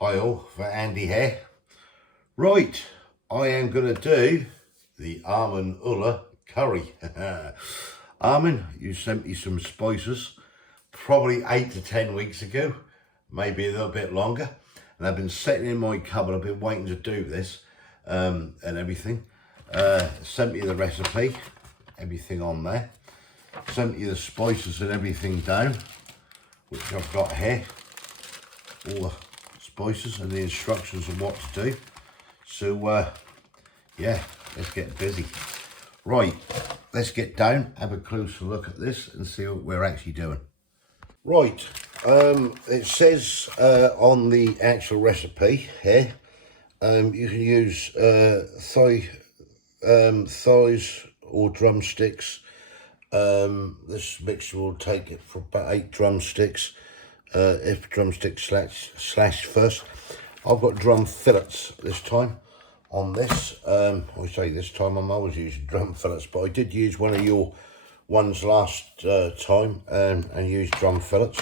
Hi all, for Andy here. Right, I am going to do the Amin curry. Amin, you sent me some spices probably 8 to 10 weeks ago, maybe a little bit longer. And I've been sitting in my cupboard, I've been waiting to do this and everything. Sent me the recipe, everything on there. Sent me the spices and everything down, which I've got here. All the spices and the instructions on what to do. So yeah, let's get busy. Right, let's get down, have a closer look at this and see what we're actually doing. Right, it says on the actual recipe here, you can use thighs or drumsticks. This mixture will take it for about 8 drumsticks. If drumstick slash first. I've got drum fillets this time on this. I say this time, I'm always using drum fillets, but I did use one of your ones last time and use drum fillets.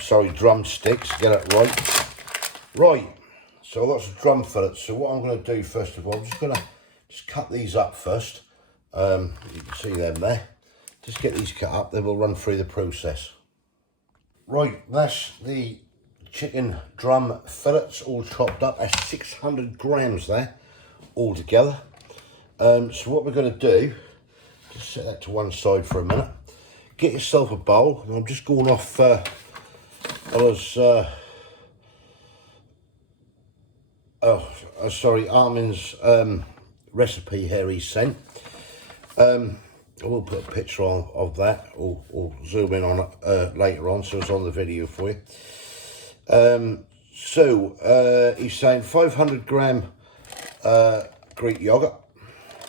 Sorry, drumsticks, get it right. Right, so I've got some drum fillets. So what I'm going to do first of all, I'm just going to cut these up first. You can see them there. Just get these cut up, then we'll run through the process. Right, that's the chicken drum fillets all chopped up. That's 600 grams there all together. So what we're going to do, just set that to one side for a minute. Get yourself a bowl, and I'm just going off Amin's recipe here he sent. I will put a picture of that or zoom in on it later on, so it's on the video for you. He's saying 500 gram Greek yogurt.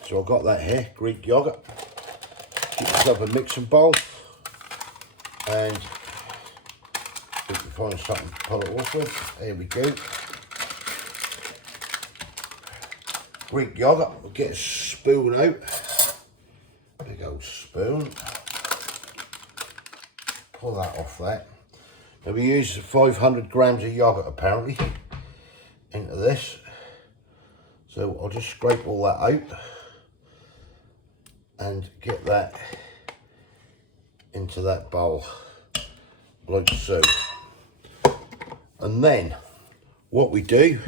So I've got that here, Greek yogurt. Get yourself a mixing bowl and you can find something to pull it off with. Here we go. Greek yogurt, we'll get a spoon out. Big old spoon. Pull that off that. Now we use 500 grams of yogurt apparently into this. So I'll just scrape all that out and get that into that bowl like so. And then what we do,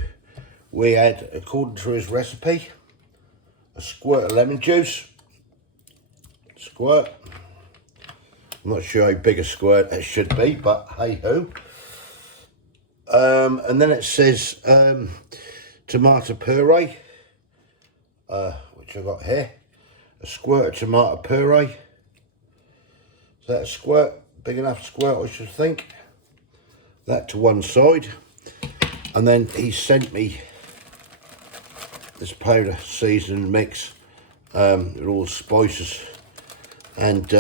we add, according to his recipe, a squirt of lemon juice. Squirt. I'm not sure how big a squirt it should be, but hey ho. And then it says tomato puree, which I've got here. A squirt of tomato puree. So that's a squirt, big enough squirt I should think. That to one side. And then he sent me this powder seasoned mix with all the spices. And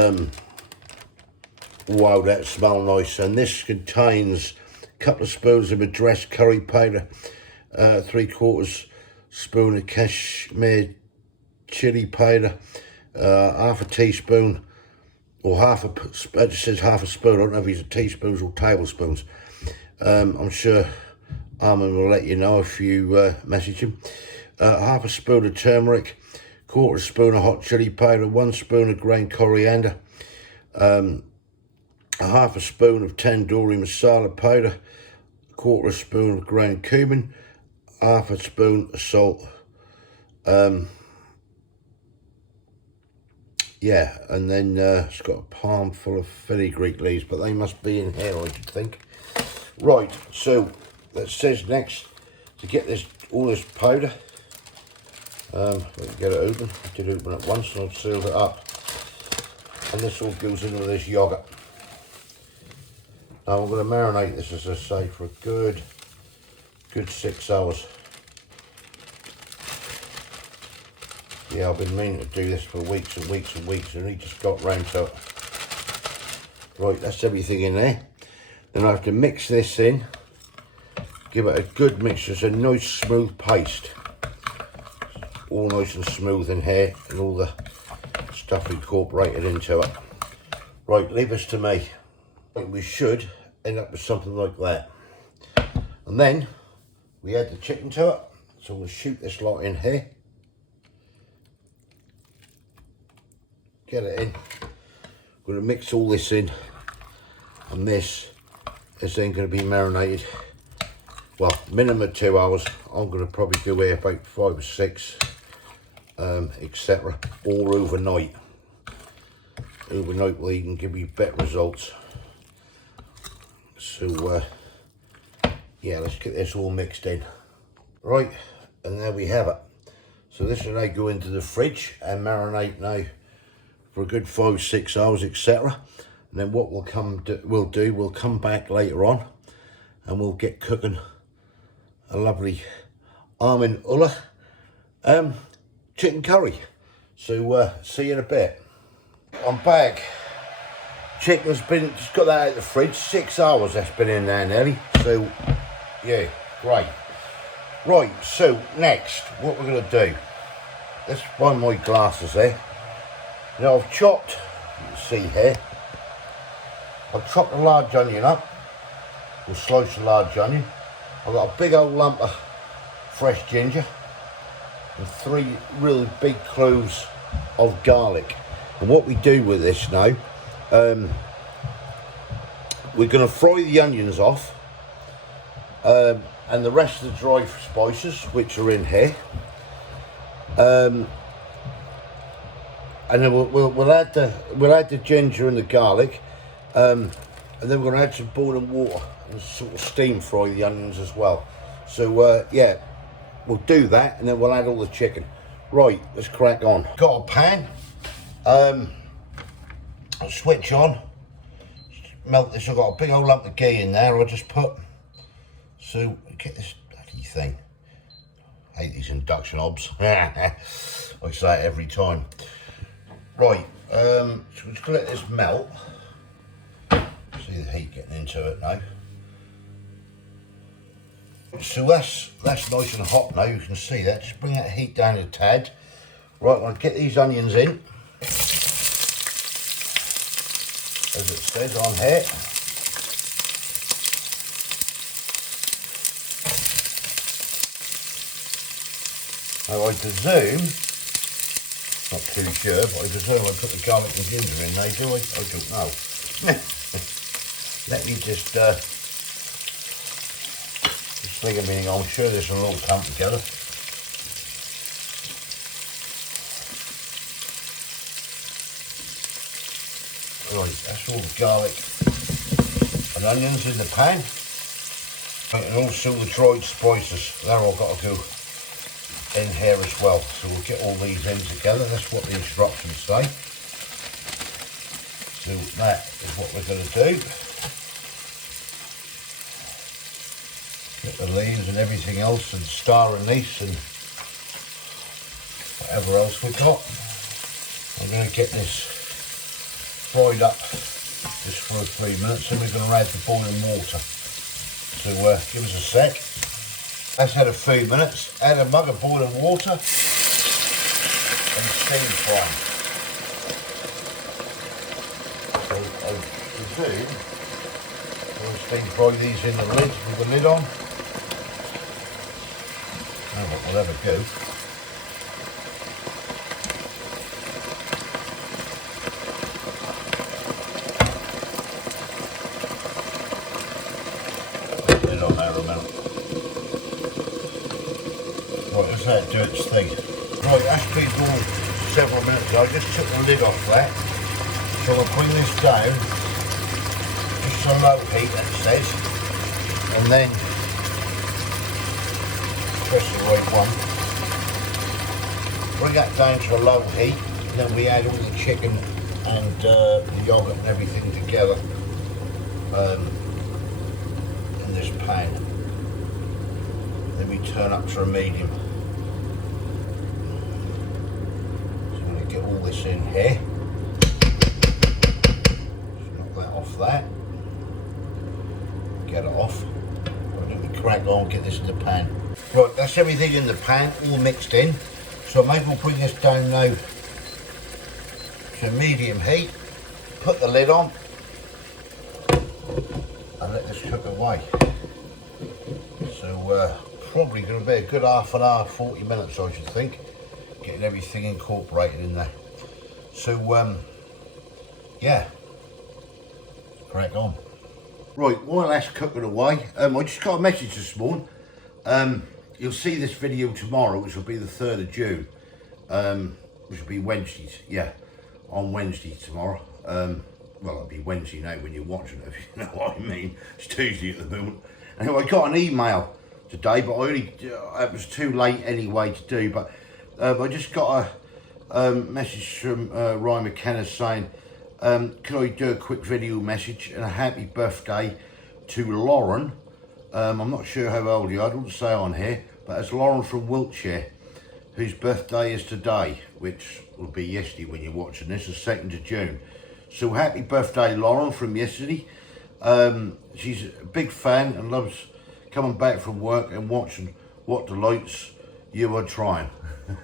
wow, that smells nice. And this contains a couple of spoons of Madras curry powder, 3/4 spoon of Kashmir chili powder, half a teaspoon, or it says half a spoon. I don't know if it's teaspoons or tablespoons. I'm sure Amin will let you know if you message him. Half a spoon of turmeric, 1/4 spoon of hot chili powder, 1 spoon of ground coriander, a half a spoon of tandoori masala powder, 1/4 spoon of ground cumin, half a spoon of salt. Yeah, and then it's got a palm full of fenugreek leaves, but they must be in here, I should think. Right, so that says next to get all this powder. We can get it open. I did open it once and I've sealed it up. And this all goes into this yogurt. Now I'm going to marinate this, as I say, for a good 6 hours. Yeah, I've been meaning to do this for weeks and weeks and weeks, and he just got round to it. Right, that's everything in there. Then I have to mix this in, give it a good mixture. It's a nice smooth paste. All nice and smooth in here, and all the stuff incorporated into it. Right, leave this to me. We should end up with something like that. And then we add the chicken to it. So we'll shoot this lot in here. Get it in. We're going to mix all this in, and this is then going to be marinated. Well, minimum 2 hours. I'm going to probably do here about 5 or 6, etc. Or overnight. Overnight will even give you better results. So yeah, let's get this all mixed in. Right, and there we have it. So this will now go into the fridge and marinate now for a good 5, 6 hours, etc. And then what we'll come back later on and we'll get cooking a lovely Amin chicken curry. So see you in a bit. I'm back. Chicken's been, just got that out of the fridge, 6 hours that's been in there nearly. So yeah, great. Right, so next, what we're going to do, let's find my glasses there. Now I've chopped, you can see here, I've chopped a large onion up, we'll slice a large onion. I've got a big old lump of fresh ginger and 3 really big cloves of garlic. And what we do with this now, we're going to fry the onions off, and the rest of the dry spices which are in here, and then we'll add the ginger and the garlic, and then we're going to add some boiling water and sort of steam fry the onions as well. So yeah, we'll do that, and then we'll add all the chicken. Right, let's crack on. Got a pan. I'll switch on. Melt this. I've got a big old lump of ghee in there. I'll just put. So get this bloody thing. I hate these induction hobs. I say it every time. Right. So we're just gonna let this melt. See the heat getting into it now. So that's nice and hot now. You can see that. Just bring that heat down a tad. Right. I'm gonna get these onions in, as it says on here. Now I presume, not too sure, but I presume I put the garlic and ginger in there, do I? I don't know. Let me just think a minute, I'm sure this will all come together. Right, that's all the garlic and onions in the pan. And also the dried spices, they're all got to go in here as well. So we'll get all these in together. That's what the instructions say. So that is what we're going to do. Get the leaves and everything else, and star anise and whatever else we've got. I'm going to get this fried up just for a few minutes, and we're going to add the boiling water. So give us a sec. That's had a few minutes. Add a mug of boiling water and steam fry. So I presume we'll steam fry these in the lid with the lid on. Now we'll have a go. Right, let's let it do its thing. Right, that's been going several minutes. I just took the lid off that. So we'll bring this down, just on low heat, it says, and then press the right one. Bring that down to a low heat, and then we add all the chicken and the yogurt and everything together in this pan. Then we turn up to a medium. So I'm going to get all this in here. Just knock that off that. Get it off. Let me crack on, get this in the pan. Right, that's everything in the pan, all mixed in. So maybe we'll bring this down now to medium heat. Put the lid on and let this cook away. So probably going to be a good half an hour, 40 minutes, I should think, getting everything incorporated in there. So, yeah, crack on. Right, while that's cooking away, I just got a message this morning. You'll see this video tomorrow, which will be the 3rd of June, which will be Wednesday, yeah, on Wednesday tomorrow. Well, it'll be Wednesday now when you're watching it, if you know what I mean. It's Tuesday at the moment. Anyway, I got an email today, but it was too late anyway to do, but I just got a message from Ryan McKenna saying, could I do a quick video message and a happy birthday to Lauren. I'm not sure how old you are, I don't say on here, but it's Lauren from Wiltshire, whose birthday is today, which will be yesterday when you're watching this, the 2nd of June. So happy birthday, Lauren, from yesterday. She's a big fan and loves coming back from work and watching what delights you are trying.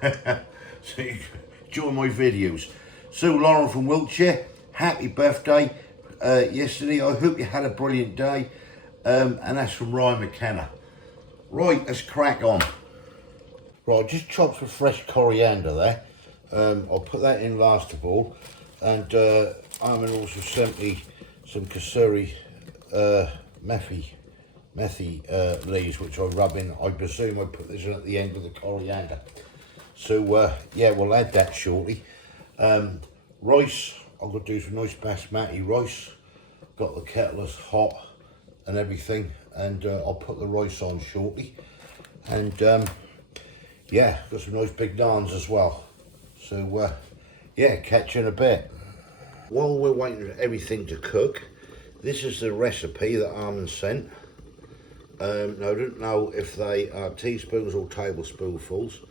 So you enjoy my videos. So Lauren from Wiltshire, happy birthday yesterday. I hope you had a brilliant day. And that's from Ryan McKenna. Right, let's crack on. Right, I just chopped some fresh coriander there. I'll put that in last of all. And Amin also sent me some kasuri methi leaves, which I rub in. I presume I put this in at the end of the coriander. So yeah, we'll add that shortly. Rice, I'm going to do some nice basmati rice. Got the kettle as hot and everything, and I'll put the rice on shortly. And yeah, got some nice big naans as well. So yeah, catch you in a bit. While we're waiting for everything to cook, this is the recipe that Amin sent. Now I don't know if they are teaspoons or tablespoonfuls.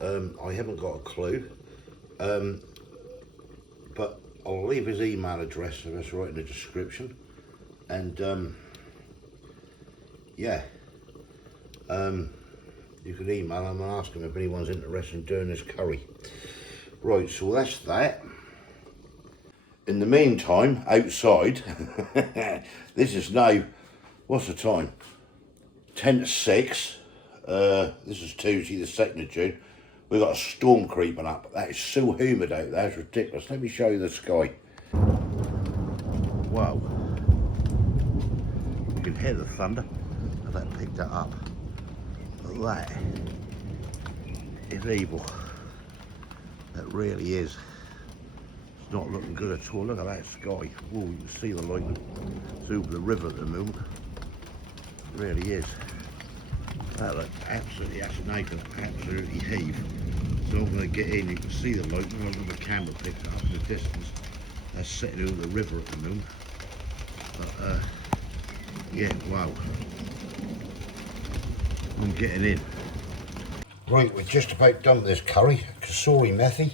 I haven't got a clue. But I'll leave his email address, so that's right in the description. And yeah, you can email him and ask him if anyone's interested in doing this curry. Right, so that's that. In the meantime, outside, this is now, what's the time? 10 to 6. This is Tuesday, the 2nd of June. We've got a storm creeping up. That is so humid out there, it's ridiculous. Let me show you the sky. Wow. You can hear the thunder. If I pick that up. That is evil. That really is. It's not looking good at all. Look at that sky. Whoa, you can see the light. It's over the river at the moment. It really is. That looks absolutely, that's naked, absolutely heave. So I'm going to get in, you can see the light. I'm going to the camera picked up in the distance. That's sitting over the river at the moment. But yeah, wow. I'm getting in. Right, we're just about done with this curry. Kasuri methi.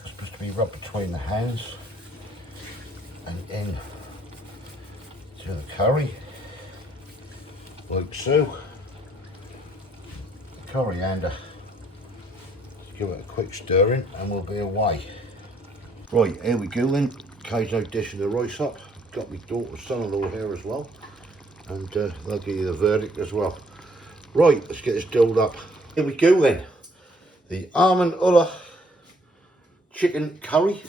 It's supposed to be rubbed between the hands and in to the curry, like so. Coriander. Just give it a quick stirring and we'll be away. Right, here we go then. Kato dishing the rice up. Got my daughter's son-in-law here as well, and they'll give you the verdict as well. Right, let's get this dolled up. Here we go then. The Amin Ullah chicken curry.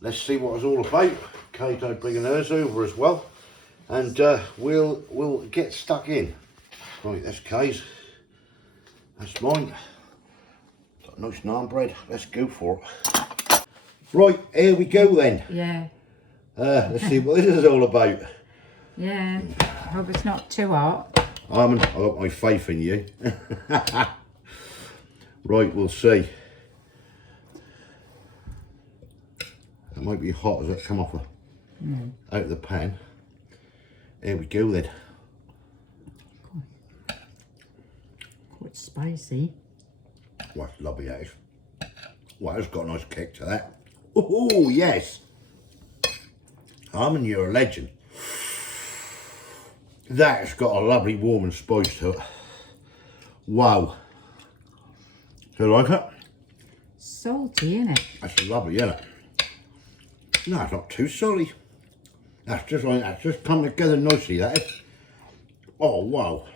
Let's see what it's all about. Kato bringing hers over as well, and we'll get stuck in. Right, that's Kay's. That's mine. Got nice naan bread. Let's go for it. Right, here we go then. Yeah. Let's see what this is all about. Yeah. Hope it's not too hot. Amin, I've got my faith in you. Right, we'll see. It might be hot as it come off out of the pan. Here we go then. Quite spicy. Well, that's lovely, that is. Well, it's got a nice kick to that. Oh, yes. Amin, you're a legend. That's got a lovely warm and spice to it. Wow. Do you like it? Salty, isn't it? That's lovely, isn't it? No, it's not too salty. That's just like, that's just come together nicely, that is. Oh, wow.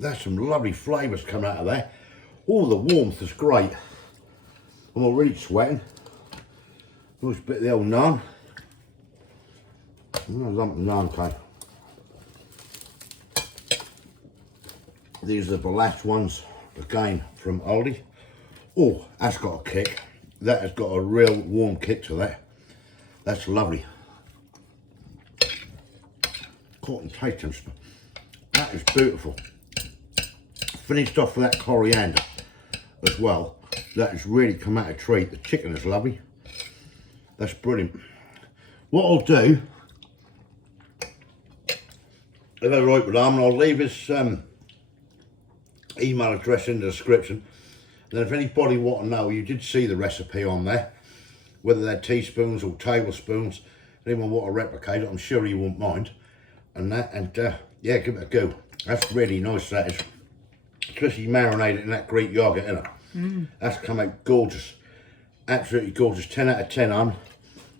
There's some lovely flavours coming out of there. All the warmth is great. I'm already sweating. Nice bit of the old naan. Another lump of naan cake. These are the last ones, again, from Aldi. Oh, that's got a kick. That has got a real warm kick to that. That's lovely. Cotton taste and stuff. That is beautiful. Finished off with that coriander as well. That has really come out a treat. The chicken is lovely. That's brilliant. What I'll do, if they're right with Amin, I'll leave his email address in the description. And if anybody want to know, you did see the recipe on there, whether they're teaspoons or tablespoons, anyone want to replicate it, I'm sure you won't mind. And that, and yeah, give it a go. That's really nice, that is. Especially marinated in that Greek yogurt, isn't it? That's come out gorgeous. Absolutely gorgeous. 10 out of 10, Amin.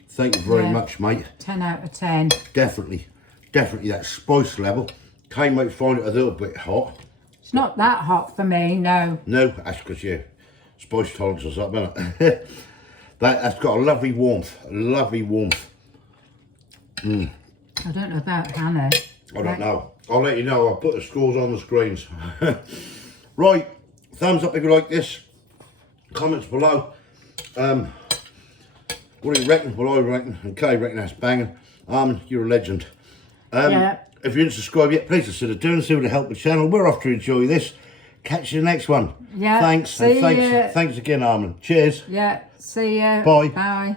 Thank you very much, mate. 10 out of 10. Definitely that spice level. Kay might find it a little bit hot. It's not that hot for me, no. No, that's because your spice tolerance is up, isn't it? That's got a lovely warmth. I don't know about Hannah. I don't know. I'll let you know. I'll put the scores on the screens. Right, thumbs up if you like this. Comments below. What do you reckon? Well, I reckon, and Kay reckon that's banging. Amin, you're a legend. If you didn't subscribe yet, please consider doing so to help the channel. We're off to enjoy this. Catch you in the next one. Yeah. Thanks. And thanks again, Amin. Cheers. Yeah. See ya. Bye. Bye.